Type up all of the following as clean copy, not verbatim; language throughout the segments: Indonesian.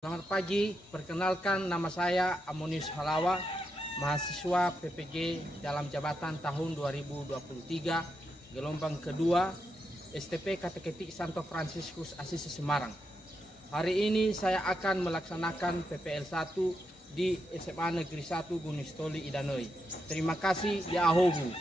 Selamat pagi, perkenalkan nama saya Amonius Halawa, mahasiswa PPG dalam jabatan tahun 2023, gelombang kedua, STP Kateketik Santo Fransiskus Assisi Semarang. Hari ini saya akan melaksanakan PPL 1 di SMA Negeri 1 Gunung Idanoi. Terima kasih, ya ahobu.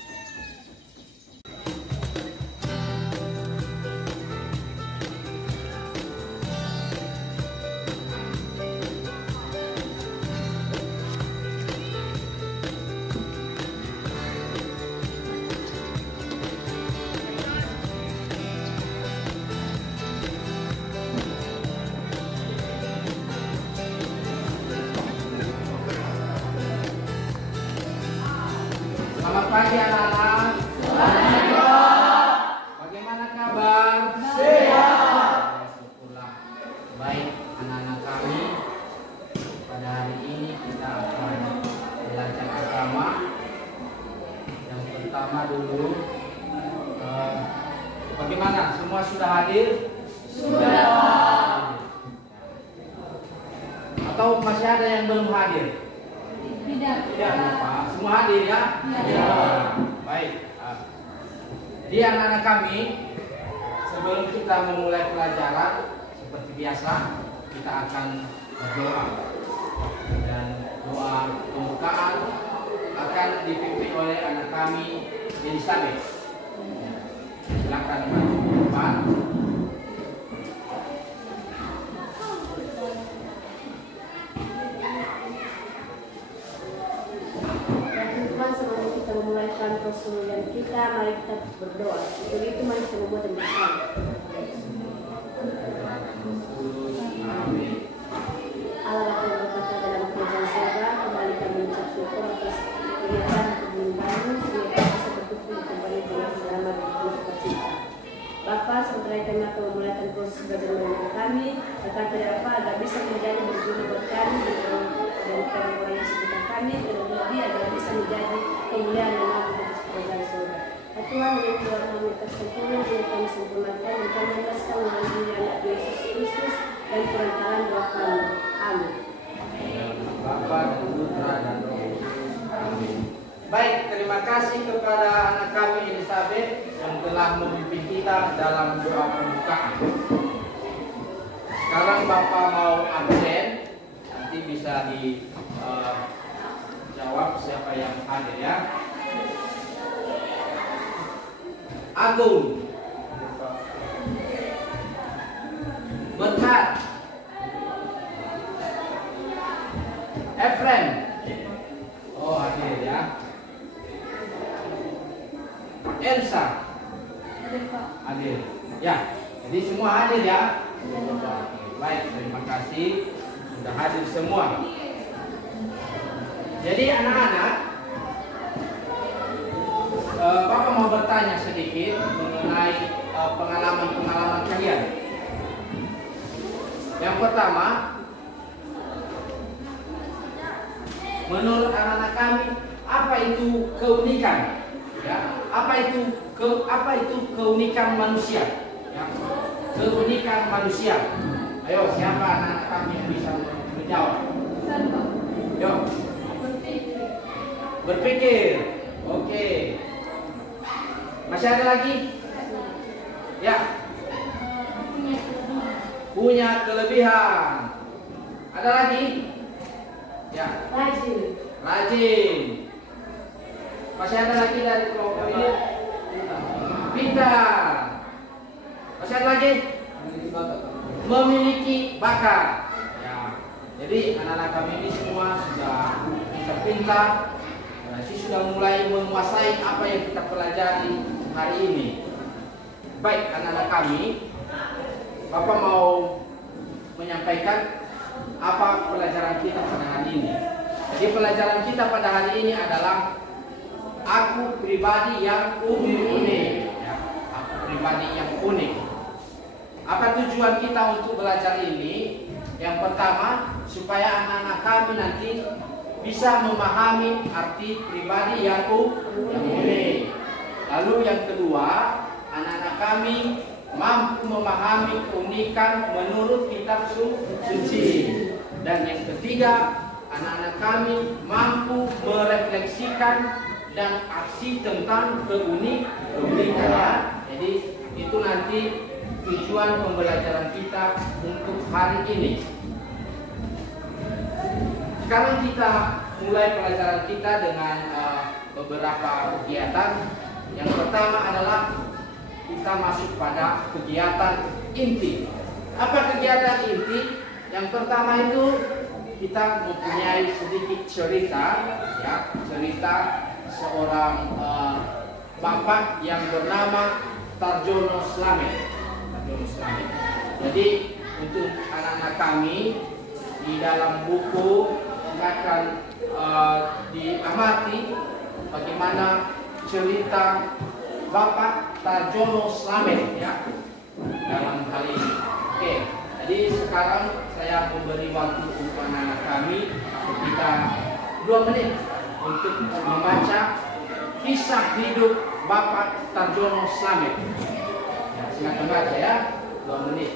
Selamat pagi anak-anak. Bagaimana kabar? Sehat. Syukurlah. Baik anak-anak kami. Pada hari ini kita akan belajar agama. Yang pertama dulu, bagaimana? Semua sudah hadir? Sudah. Atau masih ada yang belum hadir? Tidak, Pak. Semua hadir ya? Ya. Baik. Jadi anak-anak kami, sebelum kita memulai pelajaran, seperti biasa, kita akan berdoa. Dan doa pembukaan akan dipimpin oleh anak kami, Elizabeth. Silakan maju ke depan. Memulaikan persembahyangan kita, mari kita berdoa. Untuk itu mari kita membuat yang bersama. Allah Bapa yang berkata dalam kerajaan surga, kembali kami mengucap syukur atas kegiatan kebun baru, sehingga kami bisa berkumpul kembali dengan selamat dan penuh sukacita. Bapa, sementara kami akan memulaikan proses belajar mengajar kami, berkata apa agar bisa menjadi berguna buat kami dan orang-orang yang sekitar kami, dan lebih agar bisa menjadi kemuliaan yang agung untuk kerajaan surga. Tuhan yang Tuhan kami tersempurna, yang kami sempurnakan, dan kami lepaskan melalui diri anak Yesus Kristus dan perantaraan doa kami. Amin. Bapa dan Putra dan Roh Kudus. Amin. Baik, terima kasih kepada anak kami Elizabeth yang telah memimpin kita dalam doa pembukaan. Sekarang Bapak mau absen, nanti bisa dijawab siapa yang hadir ya. Agung, Berkat, Efrem, oh hadir ya. Elsa, hadir ya. Jadi semua hadir ya. Baik, terima kasih sudah hadir semua. Jadi anak-anak, Bapak mau bertanya sedikit mengenai pengalaman-pengalaman kalian. Yang pertama, menurut anak-anak kami, apa itu keunikan? Ya, apa itu keunikan manusia? Ya, keunikan manusia. Ayo, siapa anak-anak kami yang bisa menjawab? Yo. Berpikir. Oke. Masih ada lagi? Ya. Punya kelebihan. Ada lagi? Ya. Rajin. Masih ada lagi dari kelompok ini? Pintar. Masih ada lagi? Memiliki bakat. Ya. Jadi anak-anak kami ini semua sudah pintar. Berarti sudah mulai menguasai apa yang kita pelajari hari ini. Baik anak-anak kami, Bapak mau menyampaikan apa pelajaran kita pada hari ini. Jadi pelajaran kita pada hari ini adalah aku pribadi yang unik. Ya, aku pribadi yang unik. Apa tujuan kita untuk belajar ini? Yang pertama, supaya anak-anak kami nanti bisa memahami arti pribadi yang unik. Lalu yang kedua, anak-anak kami mampu memahami keunikan menurut kitab suci. Dan yang ketiga, anak-anak kami mampu merefleksikan dan aksi tentang keunikan. Jadi itu nanti tujuan pembelajaran kita untuk hari ini. Sekarang kita mulai pelajaran kita dengan beberapa kegiatan. Yang pertama adalah kita masuk pada kegiatan inti. Apa kegiatan inti? Yang pertama itu kita mempunyai sedikit cerita, ya, cerita seorang bapak yang bernama Tarjono Slamet. Jadi untuk anak-anak kami di dalam buku akan diamati bagaimana cerita Bapak Tarjono Slamet, ya, dalam hal ini. Oke, jadi sekarang saya memberi waktu untuk anak-anak kami sekitar 2 menit untuk membaca kisah hidup Bapak Tarjono Slamet. Ya, silakan baca ya, 2 menit.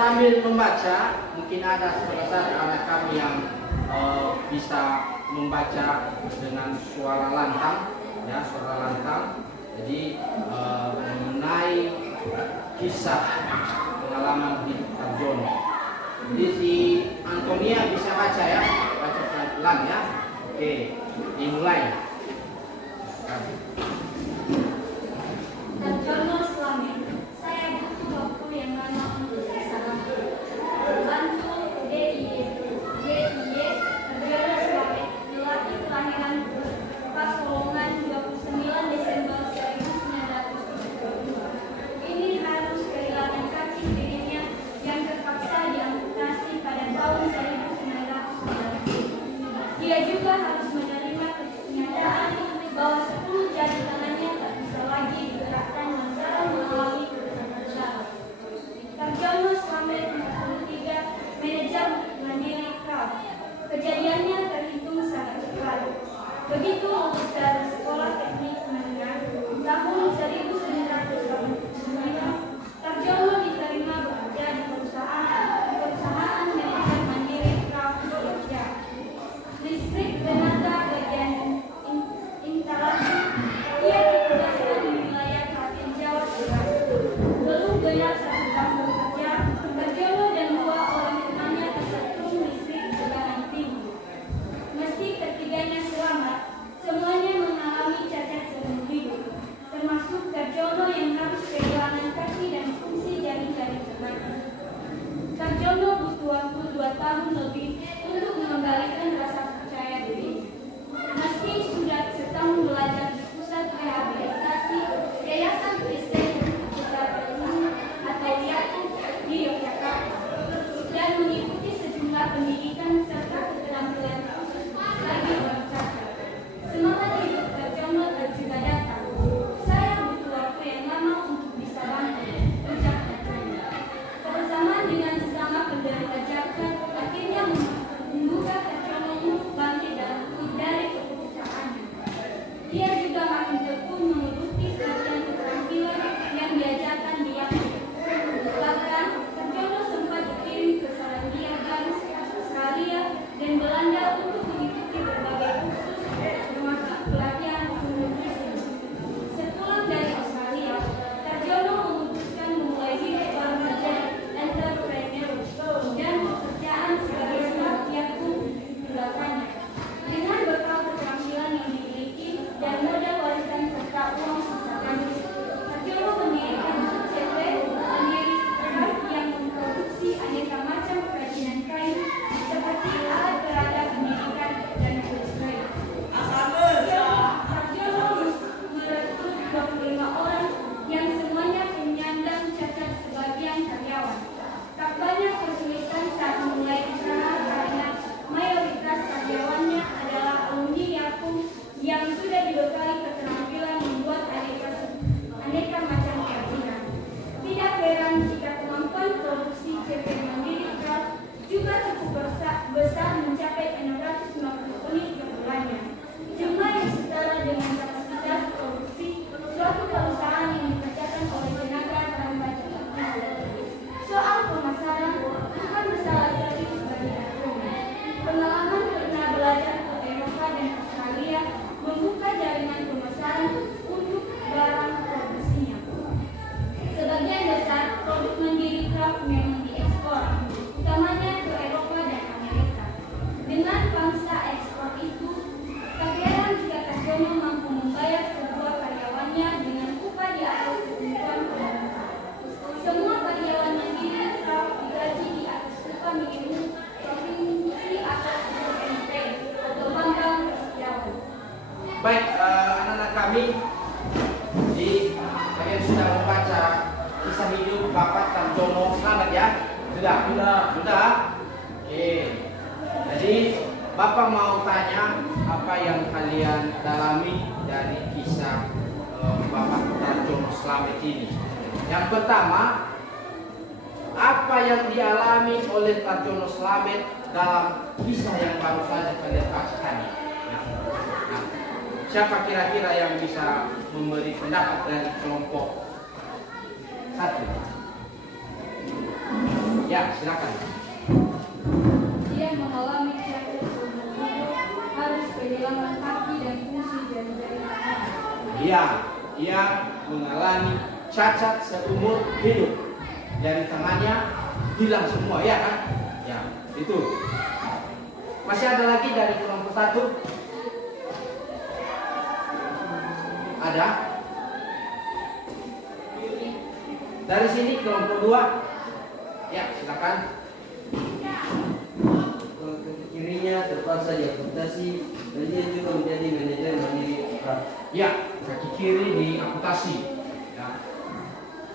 Sambil membaca, mungkin ada salah satu anak kami yang bisa membaca dengan suara lantang, ya, suara lantang. Jadi mengenai kisah pengalaman hidup Tarjono. Jadi si Antonia bisa baca ya, baca pelan-pelan ya. Oke, dimulai. Tarjono Slamet. Saya butuh waktu yang lama untuk kesalahan. Bantu Tarjono Slamet, lelaki kelahiran Pakolongan 29 Desember 1972. Ini harus kehilangan kaki kirinya yang terpaksa diamputasi pada tahun 1990. Dia juga harus menerima kenyataan bahwa 10 jari tangannya tak bisa lagi digerakkan lantaran mengalami kerusakan syaraf. Tarjono Slamet 43, manajer Mandiri Craft. Kejadiannya terhitung sangat cepat. Begitu lulus dari sekolah teknik menengah tahun 1989, Tarjono diterima bekerja di perusahaan manajer Mandiri Craft Jogja. Listrik tenaga bagian instalasi, ia ditugaskan di wilayah Klaten, Jawa Tengah. Belum genap 1 tahun bekerja, Tarjono dan 2 orang temannya tersetrum listrik tegangan tinggi. Meski ketiganya selamat, semuanya mengalami cacat seumur hidup, termasuk Tarjono yang harus kehilangan kaki dan fungsi jari-jari tangannya. Tarjono butuh waktu 2 tahun lebih untuk mengembalikan rasa percaya diri. Meski sudah setahun belajar di pusat rehabilitasi Yayasan Kristen atau YAKUB di Yogyakarta dan mengikuti sejumlah pendidikan serta keterampilan khusus bagi orang cacat, semangat hidup Tarjono juga datang. Saya butuh waktu yang lama untuk bisa bangkit, ucap Tarjono. Kebersamaan dengan sesama penderita cacat akhirnya membuka Tarjono untuk bangkit dari keputusannya. Dia juga makin tekun mengikuti pelatihan keterampilan yang diajarkan di YAKUB. Bahkan Tarjono sempat dikirim ke Selandia Baru, Australia, dan Belanda untuk mengikuti berbagai kursus termasuk pelatihan nutrisi. Sepulang dari Australia, Tarjono memutuskan memulai hidup baru menjadi entrepreneur dan pekerjaan sebagai staf YAKUB dilakukannya. Dengan bekal keterampilan yang dimiliki dan modal warisan serta uang sisa Tarjono mendirikan CV Mandiri Craft yang memproduksi aneka macam kerajinan kain seperti alat peraga pendidikan dan kulit kain. Tarjono merekrut 25 orang yang semuanya penyandang cacat sebagian karyawan. Tak banyak kesulitan saat memulai usaha karena mayoritas karyawannya adalah alumni YAKUB yang sudah dibekali keterampilan membuat aneka macam kerajinan. Tidak heran jika kemampuan produksi CV Mandiri Craft juga cukup besar mencapai 650 unit per bulannya. Jumlah Baik, anak-anak kami, kalian sudah membaca kisah hidup Bapak Tarjono Slamet ya? Sudah. Oke. Jadi Bapak mau tanya apa yang kalian dalami dari kisah Bapak Tarjono Slamet ini. Yang pertama, apa yang dialami oleh Tarjono Slamet dalam kisah yang baru saja kalian bacakan? Siapa kira-kira yang bisa memberi pendapat dari kelompok 1? Ya, silakan. Dia mengalami cacat seumur hidup, harus kehilangan kaki dan fungsi jari-jari tangan. Iya, ia mengalami cacat seumur hidup. Jari tangannya hilang semua, ya kan? Ya, itu. Masih ada lagi dari kelompok 1? Ada? Dari sini kelompok 2. Ya, silakan. Kirinya terpaksa diamputasi dan dia juga menjadi manajer mandiri. Ya, kaki kiri diamputasi. Ya.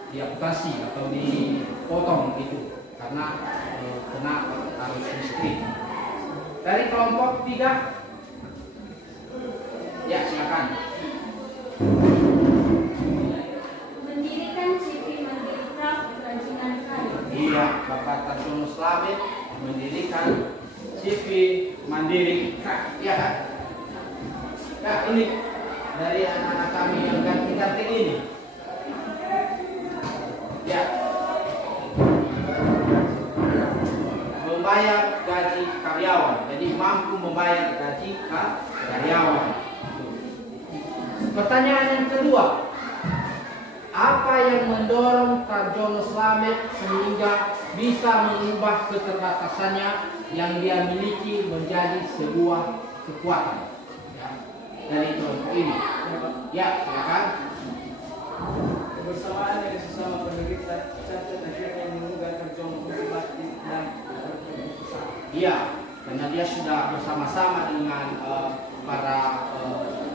Diamputasi atau dipotong itu karena kena arus listrik. Dari kelompok 3. Ya, silakan. Mendirikan CV Mandiri Craft kerajinan kayu. Iya, Bapak Tarjono Slamet mendirikan CV Mandiri Craft. Ya kan? Nah, ini dari anak-anak kami yang ganti-ganti ini. Ya. Membayar gaji karyawan. Jadi mampu membayar gaji karyawan. Pertanyaan yang kedua, apa yang mendorong Tarjono Slamet sehingga bisa mengubah keterbatasannya yang dia miliki menjadi sebuah kekuatan? Ya, dari kelompok ini. Ya, silakan. Kebersamaan dari sesama penderita cacat akhirnya mengubah Tarjono Slamet dan Iya, karena dia sudah bersama-sama dengan para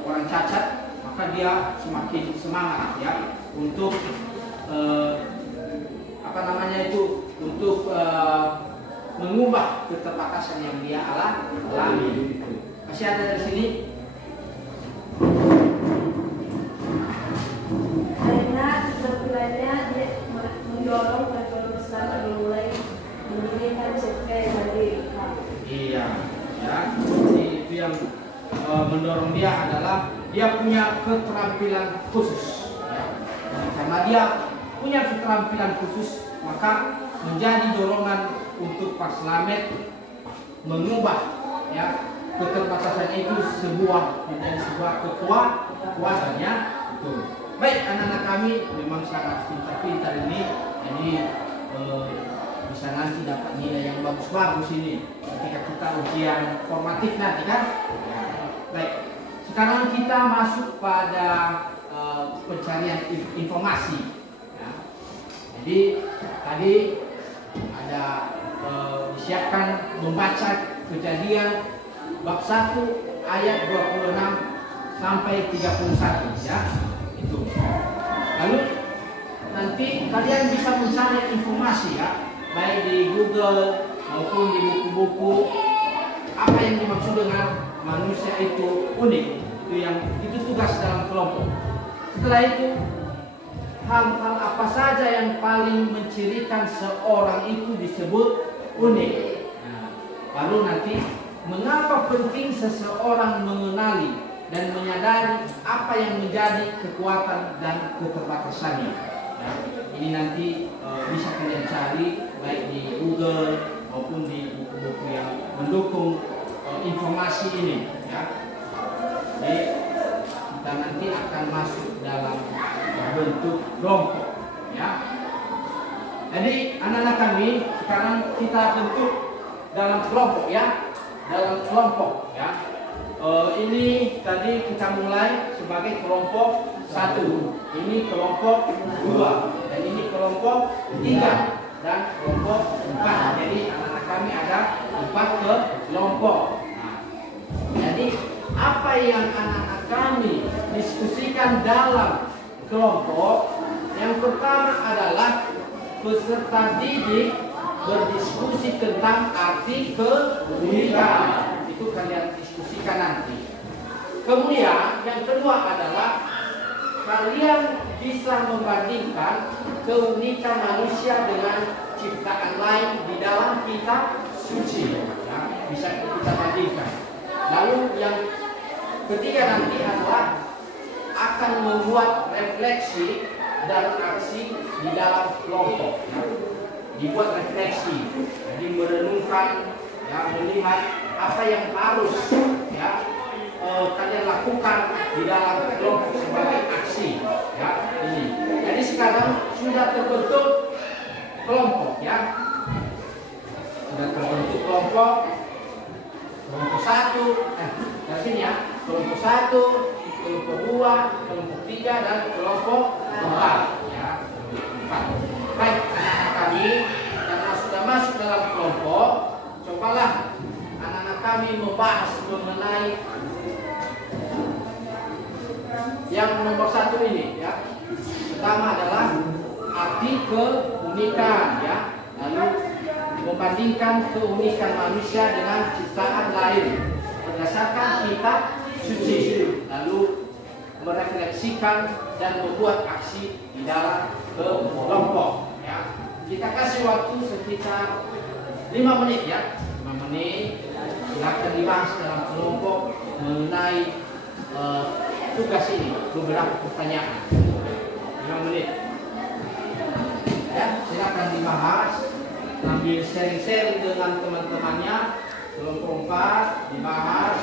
orang cacat, maka dia semakin semangat ya untuk untuk mengubah keterbatasan yang dia alami. Masih ada dari sini? Karena keterampilannya dia mendorong Tarjono Slamet memulai mendirikan CV Mandiri. Iya, ya. Jadi itu yang mendorong dia adalah dia punya keterampilan khusus. Ya. Karena dia punya keterampilan khusus, maka menjadi dorongan untuk Pak Slamet mengubah ya keterbatasan itu menjadi sebuah kekuatannya. Baik, anak-anak kami memang sangat pintar-pintar ini, jadi bisa nanti dapat nilai yang bagus-bagus ini ketika kita ujian formatif nanti kan. Ya. Baik, sekarang kita masuk pada pencarian informasi. Ya. Jadi tadi ada disiapkan membaca Kejadian bab 1 ayat 26 sampai 31 ya. Itu. Lalu nanti kalian bisa mencari informasi ya, baik di Google maupun di buku-buku apa yang dimaksud dengan manusia itu unik. Itu tugas dalam kelompok. Setelah itu hal-hal apa saja yang paling mencirikan seorang itu disebut unik. Nah, lalu nanti mengapa penting seseorang mengenali dan menyadari apa yang menjadi kekuatan dan keterbatasannya. Nah, ini nanti bisa kalian cari baik di Google maupun di buku-buku yang mendukung informasi ini. Ya. Jadi kita nanti akan masuk dalam bentuk kelompok. Ya. Jadi anak-anak kami sekarang kita bentuk dalam kelompok ya, dalam kelompok ya. Ini tadi kita mulai sebagai kelompok 1, ini kelompok 2, dan ini kelompok 3 dan kelompok 4. Jadi anak-anak kami ada 4 kelompok. Nah, jadi apa yang anak-anak kami diskusikan dalam kelompok, yang pertama adalah peserta didik berdiskusi tentang arti keunikan. Itu kalian diskusikan nanti. Kemudian yang kedua adalah kalian bisa membandingkan keunikan manusia dengan ciptaan lain di dalam kitab suci. Ya, bisa kita bandingkan. Lalu yang ketiga nanti adalah akan membuat refleksi dan aksi di dalam kelompok. Ya. Dibuat refleksi, jadi merenungkan, ya, melihat apa yang harus, ya, kalian lakukan di dalam kelompok sebagai aksi. Ya, ini. Jadi sekarang sudah terbentuk kelompok, ya. Sudah terbentuk kelompok 1, dari sini ya, kelompok 1, kelompok 2, kelompok 3 dan kelompok 4, ya. 4. Baik, anak-anak kami karena sudah masuk dalam kelompok, cobalah anak-anak kami membahas mengenai yang nomor 1 ini, ya. Pertama adalah arti keunikan, ya. Lalu membandingkan keunikan manusia dengan ciptaan lain berdasarkan kitab suci. Lalu merefleksikan dan membuat aksi di dalam kelompok. Ya. Kita kasih waktu sekitar 5 menit, ya. 5 menit. Silakan dibahas dalam kelompok mengenai tugas ini, beberapa pertanyaan. 5 menit. Ya, silakan dibahas. Sambil sharing-sharing dengan teman-temannya. Kelompok 4 dibahas.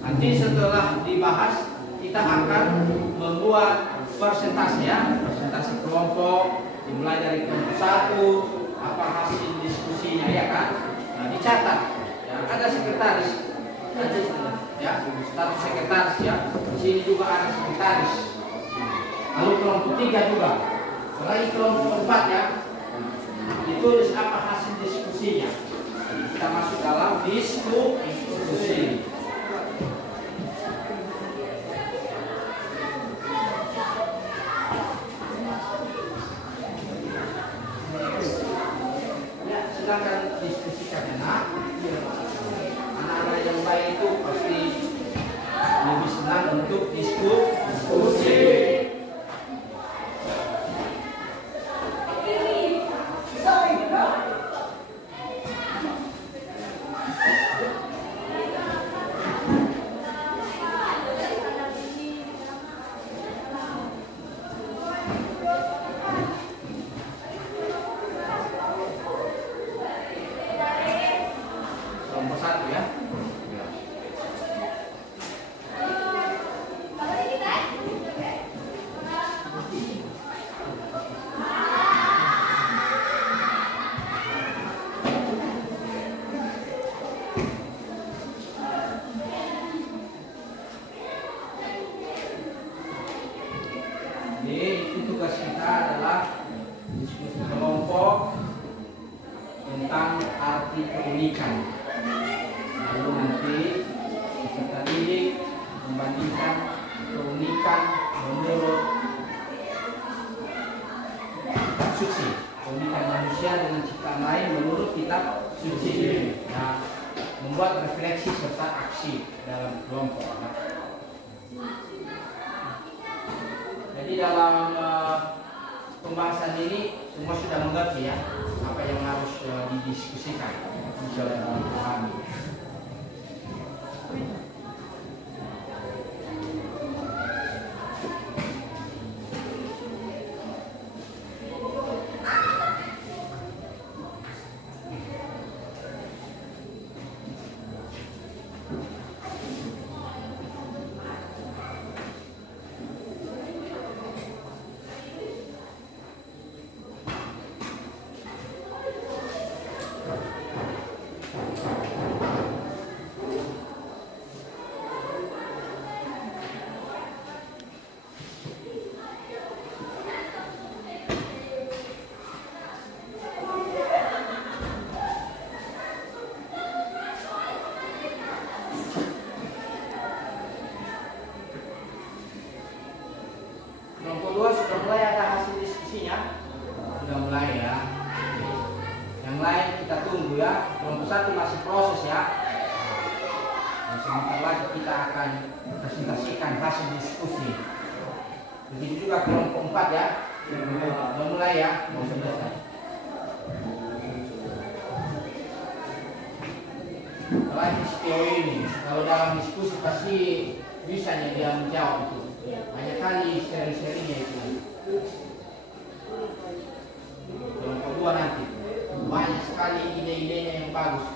Nanti setelah dibahas kita akan membuat persentase, ya, persentase kelompok dimulai dari kelompok 1, apa hasil diskusinya, ya kan? Nah, dicatat. Ya, ada sekretaris, ya, status sekretaris, ya. Di sini juga ada sekretaris. Lalu kelompok 3 juga. Selain kelompok 4, ya, ditulis apa hasil diskusinya. Kita masuk dalam diskusi. Silakan diskusikan, anak. Anak-anak yang baik itu pasti lebih senang untuk diskusi. Nomor 1, ya. Jadi itu tugas kita adalah diskusi kelompok tentang arti keunikan. Lalu nanti peserta didik membandingkan keunikan menurut kitab suci, keunikan manusia dengan ciptaan lain menurut kitab suci. Nah, membuat refleksi serta aksi dalam kelompok. Jadi dalam pembahasan ini semua sudah mengerti, ya, apa yang harus didiskusikan, sudah dipahami. presentasikan hasil diskusi. Begitu juga kelompok 4 ya. Mulai ya, mau selesai. Lagi teori ini, kalau dalam diskusi pasti bisanya dia menjawab itu. Banyak kali seri-serinya itu. Kelompok 2 nanti banyak sekali ide-idenya yang bagus.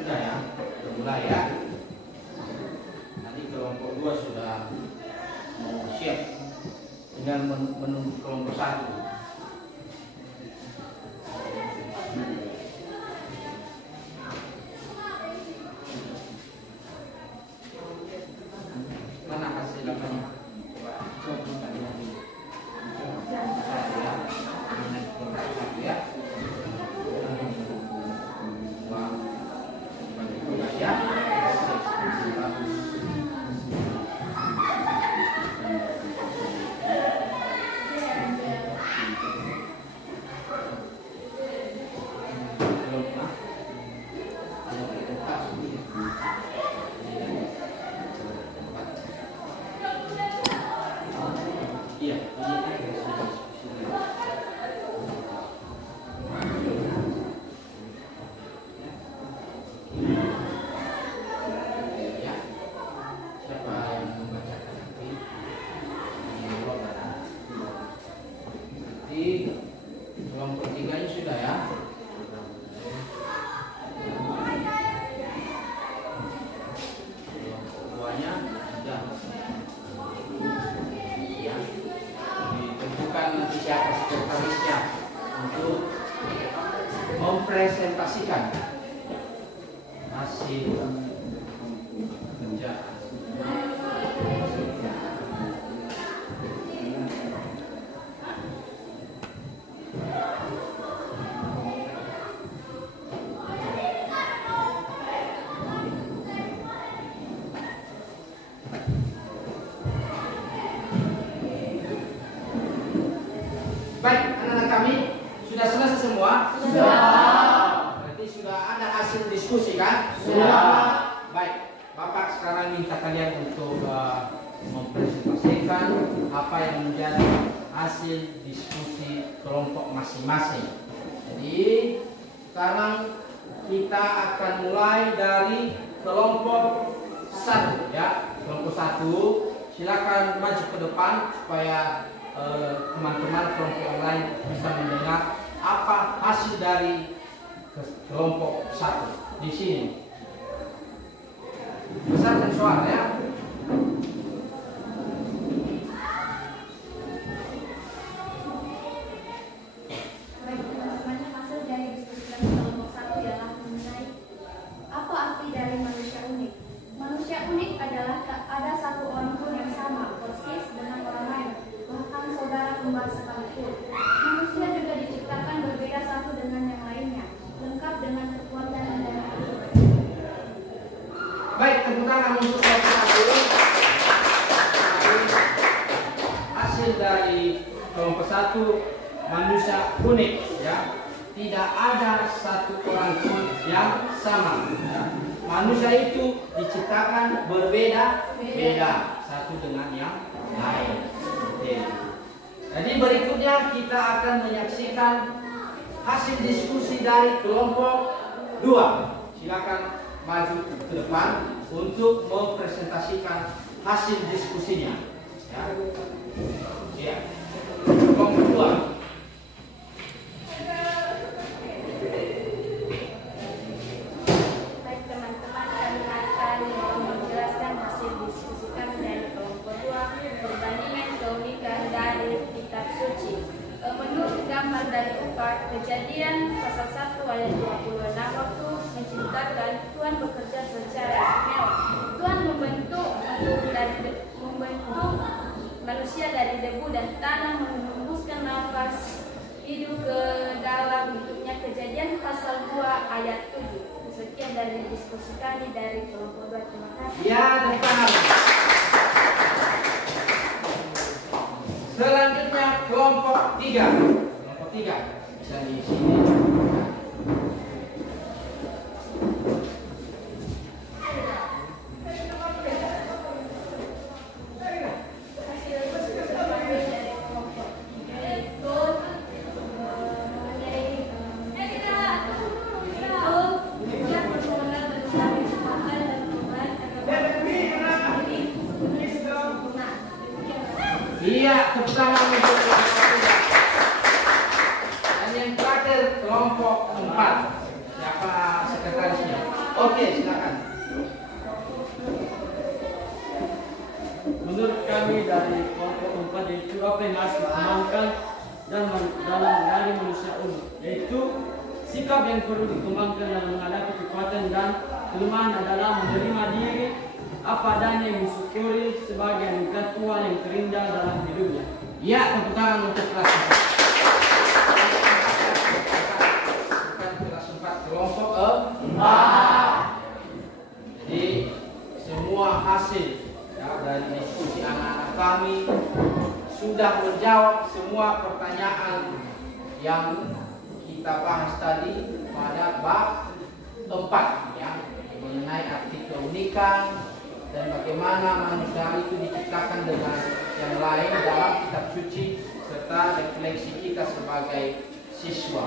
Sudah ya, mulai ya. Nanti kelompok 2 sudah mau siap, tinggal menunggu kelompok 1. Mana hasil apanya? Kelompok 3 ini sudah ya. Kelompok 2-nya sudah. Ya. Ditentukan nanti siapa sekretarisnya untuk mempresentasikan hasil kerja. Baik, anak-anak kami sudah selesai semua? Sudah. Berarti sudah ada hasil diskusi kan? Sudah. Baik, Bapak sekarang minta kalian untuk mempresentasikan apa yang menjadi hasil diskusi kelompok masing-masing. Jadi sekarang kita akan mulai dari kelompok 1 ya. Kelompok 1, silakan maju ke depan supaya teman-teman kelompok yang lain bisa mendengar apa hasil dari kelompok 1 di sini. Besarkan suara ya. Baik teman-teman, hasil dari diskusi kelompok 1 ialah mengenai apa arti dari manusia unik. Manusia unik adalah tak ada satu orang pun yang sama persis dengan orang lain, bahkan saudara kembar sekalipun. Manusia juga diciptakan berbeda satu dengan yang lainnya, lengkap dengan kekuatan dan daya. Baik, tepuk tangan untuk kelompok 1. Hasil dari kelompok 1, manusia unik ya. Tidak ada satu orang pun yang sama. Ya. Manusia itu diciptakan berbeda-beda satu dengan yang lain. Oke. Jadi berikutnya kita akan menyaksikan hasil diskusi dari kelompok 2. Silakan maju ke depan untuk mempresentasikan hasil diskusinya. Ya. Ya. Kelompok 2. Baik teman-teman, kami akan menjelaskan ayat 26 waktu menciptakan, Tuhan bekerja secara istimewa. Tuhan membentuk manusia dari debu dan tanah, menghembuskan nafas hidup ke dalam hidupnya. Kejadian pasal 2 ayat 7. Sekian dari diskusi kami dari kelompok 2. Terima kasih. Ya, depan. Selanjutnya kelompok 3. Kelompok 3 bisa di sini. Iya, tepuk tangan untuk kelompok 3. Dan yang terakhir kelompok 4. Siapa sekretarisnya? Oke, silakan. Menurut kami dari kelompok 4 yaitu apa yang harus dikembangkan dalam dari manusia umum, yaitu sikap yang perlu dikembangkan dalam menghadapi kekuatan dan kelemahan adalah menerima diri apa adanya, yang mensyukuri sebagai anugerah Tuhan yang terindah dalam hidupnya. Ya, tepuk tangan untuk kelas 4. Kelas 4 kelompok 4. Jadi semua hasil ya, dari diskusi anak-anak kami sudah menjawab semua pertanyaan yang kita bahas tadi pada bab 4 ya, mengenai arti keunikan dan bagaimana manusia itu diciptakan dengan yang lain dalam kitab suci serta refleksi kita sebagai siswa.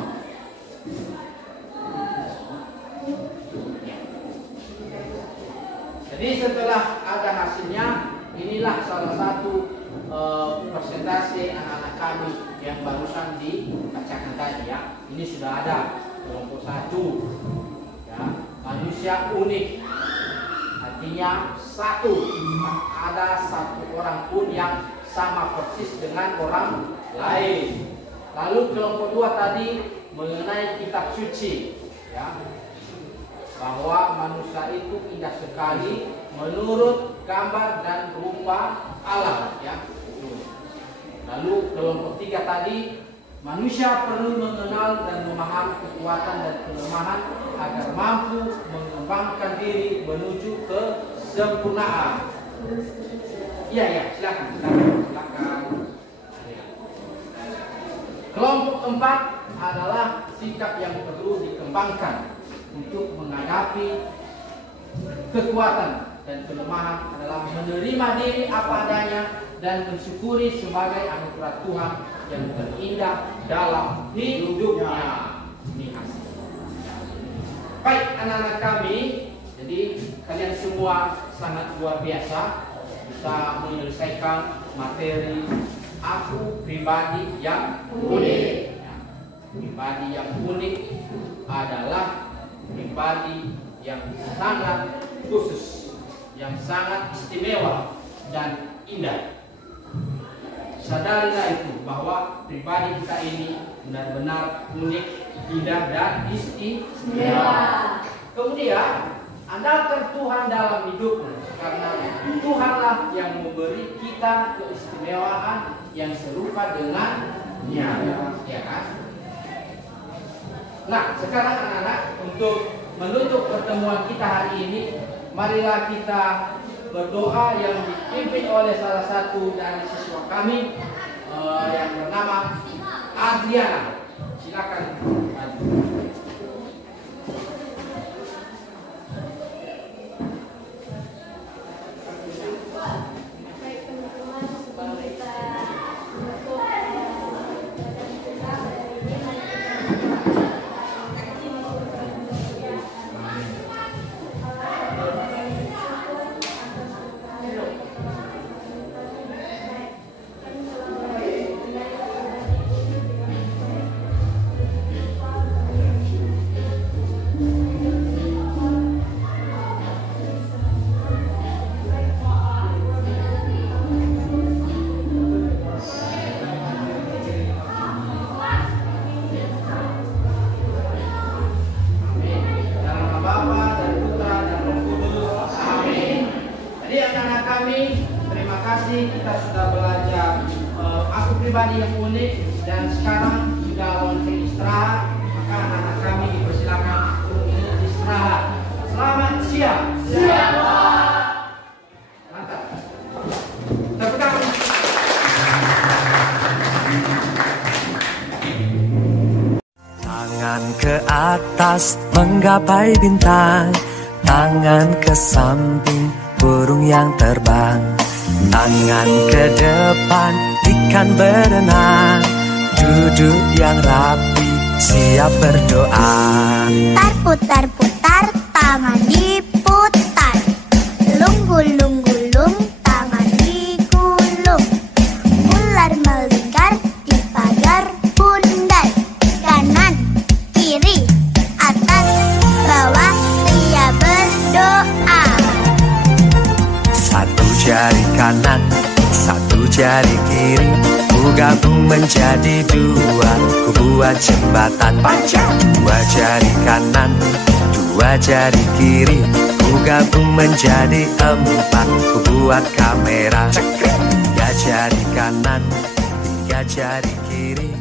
Jadi setelah ada hasilnya, inilah salah satu presentasi anak-anak kami yang barusan dibacakan tadi ya. Ini sudah ada kelompok 1 ya, manusia unik. Artinya satu, ada satu orang pun yang sama persis dengan orang lain. Lalu kelompok 2 tadi mengenai kitab suci ya, bahwa manusia itu indah sekali menurut gambar dan rupa Allah ya. Lalu kelompok 3 tadi, manusia perlu mengenal dan memahami kekuatan dan kelemahan agar mampu mengembangkan diri menuju kesempurnaan. Iya, silakan. Kelompok 4 adalah sikap yang perlu dikembangkan untuk menghadapi kekuatan dan kelemahan adalah menerima diri apa adanya dan mensyukuri sebagai anugerah Tuhan yang terindah dalam hidupnya. Ini hasil. Baik anak-anak kami, jadi kalian semua sangat luar biasa bisa menyelesaikan materi aku pribadi yang unik. Pribadi yang unik adalah pribadi yang sangat khusus, yang sangat istimewa dan indah. Sadarilah itu bahwa pribadi kita ini benar-benar unik, indah dan istimewa. Kemudian andalkan Tuhan dalam hidupmu, karena Tuhanlah yang memberi kita keistimewaan yang serupa dengannya, ya kan? Nah, sekarang anak-anak, untuk menutup pertemuan kita hari ini, marilah kita berdoa yang dipimpin oleh salah satu dari siswa kami yang bernama Adriana. Silakan. kami, terima kasih kita sudah belajar aku pribadi yang unik, dan sekarang sudah waktu istirahat, maka anak-anak kami dipersilakan untuk istirahat. Selamat siang. Siang. Mantap. Tepuk tangan. Tangan ke atas menggapai bintang, tangan ke samping burung yang terbang, tangan ke depan ikan berenang, duduk yang rapi siap berdoa. Putar-putar, tangan diputar, lung-gulung-gulung, tangan digulung, ular melingkar di pagar bundar, kanan, kiri, atas, bawah, siap berdoa. Satu jari kanan, satu jari kiri, ku gabung menjadi dua, ku buat jembatan. Dua jari kanan, dua jari kiri, ku gabung menjadi empat, ku buat kamera. Tiga jari kanan, tiga jari kiri,